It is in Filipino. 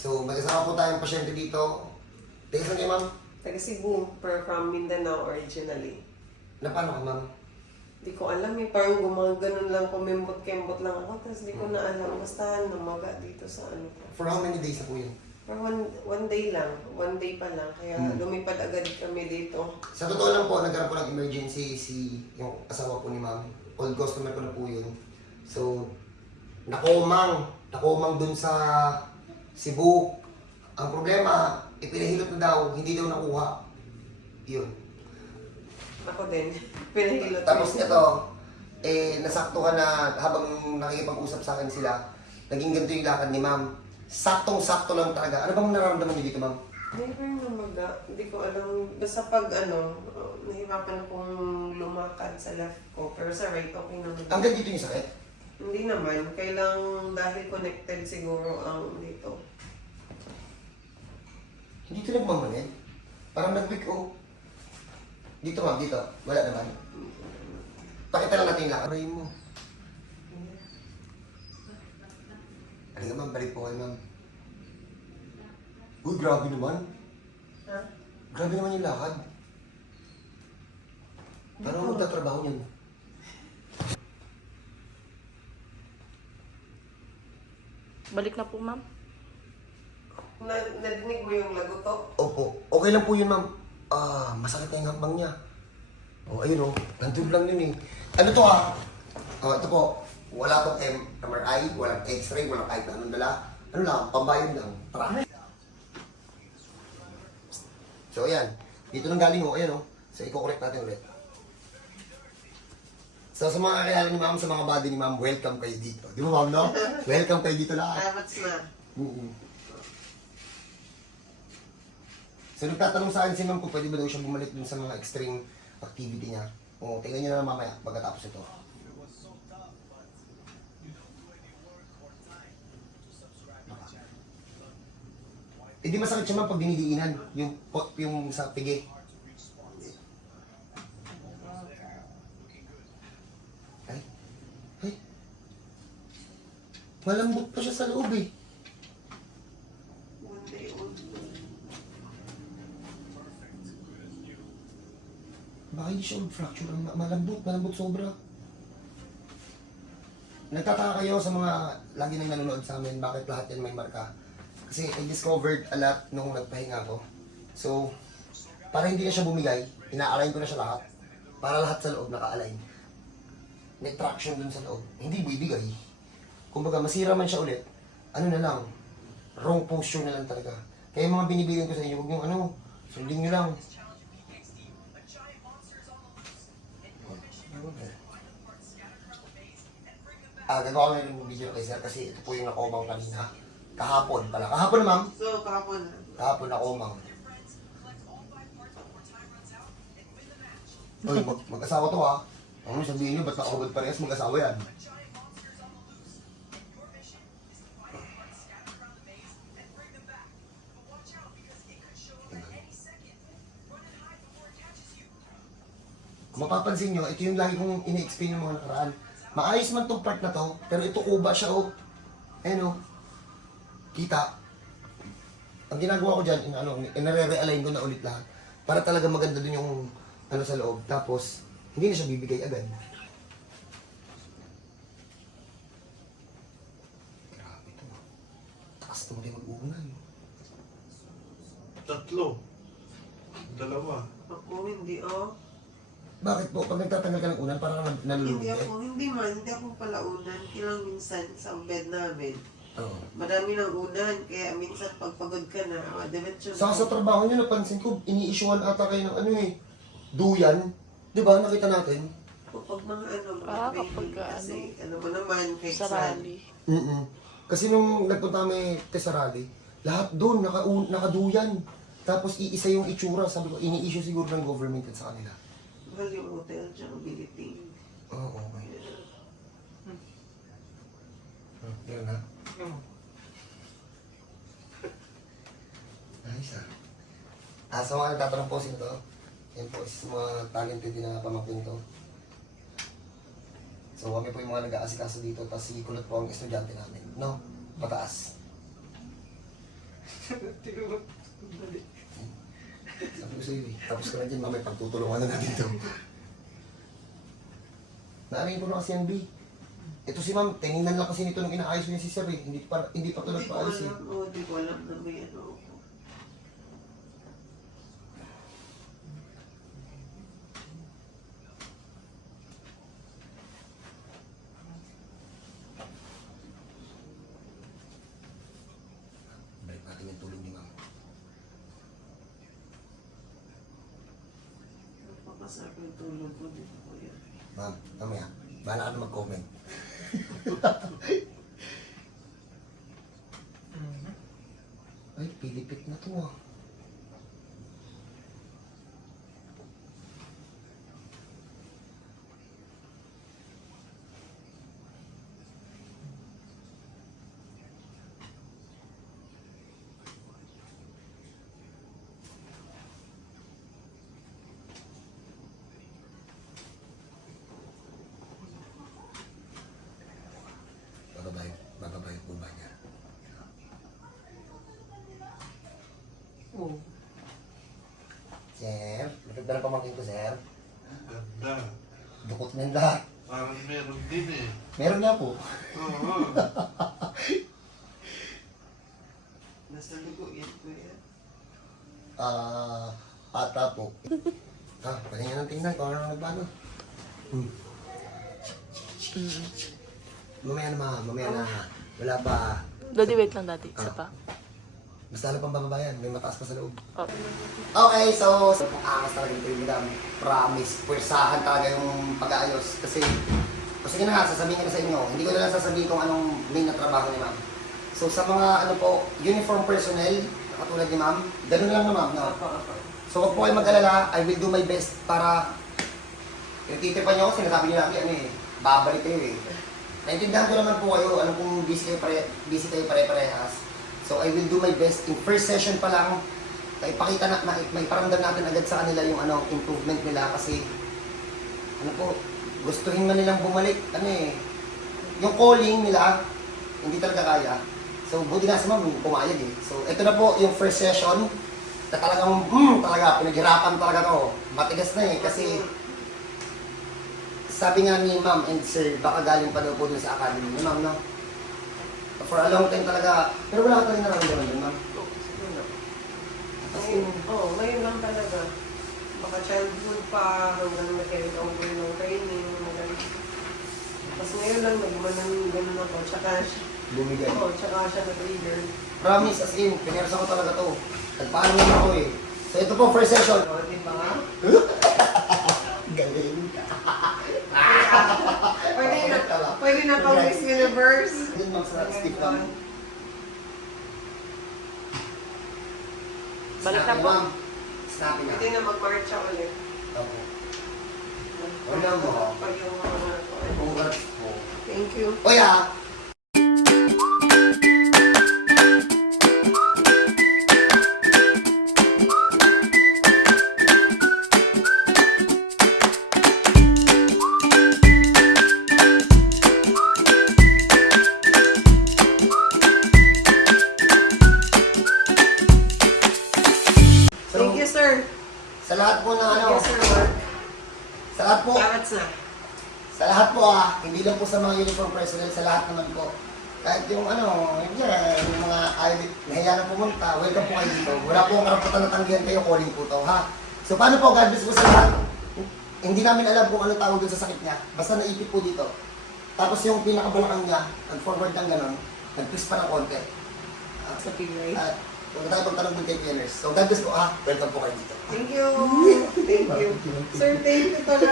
So, mag-asama po tayong pasyente dito. Teka saan kayo, ma'am? Taga Cebu, pero from Mindanao originally. Na paano ka, ma'am? Di ko alam eh, parang gumaganon lang, kumembot-kembot lang ako, tapos di ko na alam, basta namaga dito sa ano. For how many days na po yun? For one day lang, one day pa lang, kaya lumipad agad kami dito. Sa totoo lang po, nagkaroon po ng emergency yung asawa po ni ma'am. Old customer ko na po yun. So, nakumang dun sa Cebu. Ang problema, ipinahilot na daw, hindi daw nakuha. Yun. Ako din, pinahilot. Tapos ito, nasaktuhan na habang nakikipag-usap sa akin sila, naging ganito yung lakad ni ma'am. Saktong-sakto lang talaga. Ano bang nararamdaman niyo dito, ma'am? Never namaga, hindi ko alam. Basta pag nahirapan akong lumakad sa left ko, pero sa right, okay naman. Hanggang dito yung sakit? Hindi naman, kailang dahil connected siguro ang dito. Hindi ito nagmamanid. Parang nag-weak oh. Dito ma'am, dito. Wala naman. Pakita lang natin yung lakad. Aray mo. Halika ma'am, balik po kayo ma'am. Uy, grabe naman. Ha? Grabe naman yung lakad. Paano mo magtatrabaho niyan? Balik na po, ma'am. Nadinig mo yung lagotok? Opo. Okay lang po yun ma'am. Masakit na yung hambang niya. Ayun nandun lang yun eh. Ano to ito po. Wala tong MRI, walang X-ray, walang kahit na anong dala. Ano lang, pambayan lang. Tara. So ayan. Dito nang galing ayan So i-correct natin ulit. So sa mga kakilala ni ma'am, sa mga body ni ma'am, welcome kayo dito. Di ba ma'am, no? Welcome kayo dito lahat. Amats na. So nagtatanong sa akin si ma'am kung pwede ba daw siya bumalik dun sa mga extreme activity niya. Tingnan niyo na mamaya pagkatapos ito. Hindi masakit siya ma'am pag dinidiinan, yung sa pigi. Ay. Malambot pa siya sa loob eh. One day old. Baka hindi siya fracture. Malambot sobra. Nagtataka kayo sa mga lagi nang nanonood sa amin, bakit lahat yan may marka? Kasi I discovered a lot nung nagpahinga ko. So, para hindi na siya bumigay, ina-align ko na siya lahat. Para lahat sa loob naka-align. May traction dun sa loob. Hindi bibigay. Kumbaga, masira man siya ulit, ano na lang, wrong posture na lang talaga. Kaya yung mga binibiling ko sa inyo, huwag yung sundin nyo lang. Gagawa ko na yung video kay sir kasi ito po yung nakomang kanina. Kahapon pala. Kahapon na ma'am. So, kahapon. Kahapon nakomang. Uy, mag-asawa to Ano sabihin nyo, ba't nakahubad parehas mag-asawa yan? Kung mapapansin nyo, ito yung lagi kong ini-explain ng mga nakaraan. Maayos man tong part na to, pero ito kuba siya Ayun kita. Ang ginagawa ko dyan, inare-realign ko na ulit lahat. Para talaga maganda dun yung sa loob. Tapos, hindi na siya bibigay agad. Grabe ito. Takas ito muli mag-uunan. 3. 2. Ako, hindi Bakit po? Pag nagtatanggal ka ng unan, parang nalulungkot Hindi ako palaunan. Kailang minsan sa bed namin. Oo. Madami ng unan, kaya minsan pagpagod ka na, diretso Sa trabaho niyo, napansin ko, ini-issuean ata kayo ng duyan. Di ba? Nakita natin. Kapag mga kapag training, kasi mo naman, kay Sa rally. Kasi nung nagpunta kami sa rally, lahat doon, nakaduyan. Tapos iisa yung itsura, sabi ko, ini-issue siguro ng government at sa kanila. Mahal yung hotel, tsaka billeting. Oo, okay. Yan na. Nice sa mga nagtatanong po sino to, yan po is mga talented din na pamangkin to. So kami po yung mga nag-aasikaso dito, tapos si Kulot po ang estudyante namin, no? Pataas. Sabi ko sa'yo eh, tapos ka na dyan, mamaya pagtutulungan na natin ito. Naarayin ko na kasi yan, B. Ito si ma'am, tinignan lang kasi nito nung inaayos niya si sir eh. Hindi pa tulad pa ayos eh. Hindi ko alam na may ano ako. Balik natin yung tulong ni ma'am. Napakasabi yung tulog ko dito ko yan. Ma'am, mamaya, bahala ka na mag-comment. Ay, pilipit na to ah. Bababa yung pulba niya. Oo. Sir, maganda na pamangkin ko, sir. Ganda. Dukot na yung lahat. Parang meron din eh. Meron nga po. Oo. Nasa ligo yan ko yan. Ata po. Palingan ng tingnan kung ano nagbago. Mamaya na mamaya na. Wala pa. Daddy, wait lang, Daddy. Isa pa. Basta na pang bababayan, may mataas pa sa loob. Oh. Okay, so angas talaga ito yung madam. Promise, pwersahan talaga yung pag-aayos. Kasi, sige na nga, sasabihin ko na sa inyo. Hindi ko na lang sasabihin kung anong main na trabaho ni ma'am. So sa mga ano po, uniform personnel, katulad ni ma'am, ganun lang na ma'am. No? So huwag po kayo mag-alala, I will do my best para yung titipan nyo, sinasabi niyo lagi, ano eh, babalik kayo eh. Naintindihan ko naman po kayo, ano kung busy kayo pare-parehas. So I will do my best. In first session pa lang, ipakita na, may paramdam natin agad sa kanila yung ano, improvement nila kasi ano po, gustuhin man nilang bumalik, ano eh, yung calling nila, hindi talaga kaya. So buti nga sa ma'am, pumayag eh. So ito na po yung first session, na talagang, talaga, pinaghirapan talaga to. Matigas na eh, kasi sabi nga ni ma'am and sir, baka galing pa daw po dun sa academy ni ma'am, no? For a long time talaga, pero wala ka rin nararamdaman dun, ma'am. Ngayon lang talaga. Baka childhood pa, hanggang mag-carry over ng training. Tapos ngayon lang, nagmanang gano'n ako. Tsaka Bumigay. tsaka siya na-trigger. Promise, as in, pinersa ko talaga to. Nagpaano naman ako eh. So ito po, first session. Di ba nga? Galing. Pwede na pang Miss Universe. Yun ma'am sa stick ma'am. Balik na Snappy, po. ma'am. Snappy na. Pwede na mag-marcha ulit. Opo. Wala mo. Pag yung mga Congrats po. Thank you. O yeah. Thank you, sir. Sa lahat po na Thank ano, you, sir, Mark. sa lahat po, Carrots na. sa lahat po hindi lang po sa mga uniform personnel, sa lahat naman po. Kahit yung ano, yun yan, yung mga nahiya na pumunta, welcome po kayo dito. Wala po ang karapatan na tanggihan kayo, calling po to, ha? So paano po, God bless po sa lahat. Hindi namin alam kung ano tawag dun sa sakit niya. Basta naipit po dito. Tapos yung pinakabalakang niya, nag-forward ng gano'n, nag-twist pa ng konti. Sa Pinoy. At huwag na tayo pagtanong ng kay Pianers. So God bless po, ha? Welcome po kayo dito. Thank you. Thank you. Sir, thank you talaga.